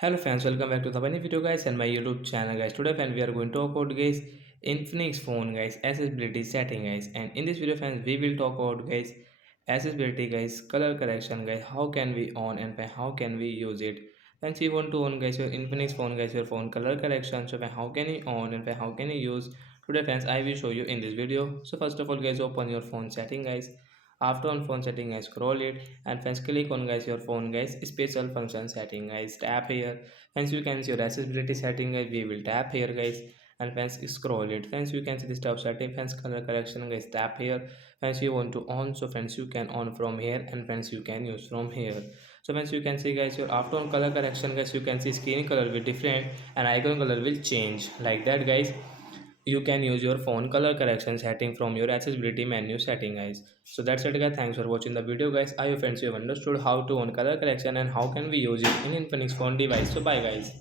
Hello fans, welcome back to the funny video guys and my YouTube channel guys. Today fans we are going to talk about guys Infinix phone guys accessibility setting guys, and in this video fans we will talk about guys accessibility guys, color correction guys, how can we on and how can we use it. Once you want to on guys your Infinix phone guys, your phone color correction, so how can you on and how can you use. Today fans I will show you in this video. So first of all guys, open your phone setting guys. After on phone setting guys, scroll it and friends click on guys your phone guys special function setting guys, tap here. Friends you can see your accessibility setting guys, we will tap here guys, and friends scroll it. Friends you can see this top setting, friends color correction guys, tap here. Friends you want to on, so friends you can on from here, and friends you can use from here. So friends you can see guys your after on color correction guys, you can see screen color will different and icon color will change like that guys. You can use your phone color correction setting from your accessibility menu setting guys. So that's it guys, thanks for watching the video guys. I hope friends you have understood how to on color correction and how can we use it in Infinix phone device. So bye guys.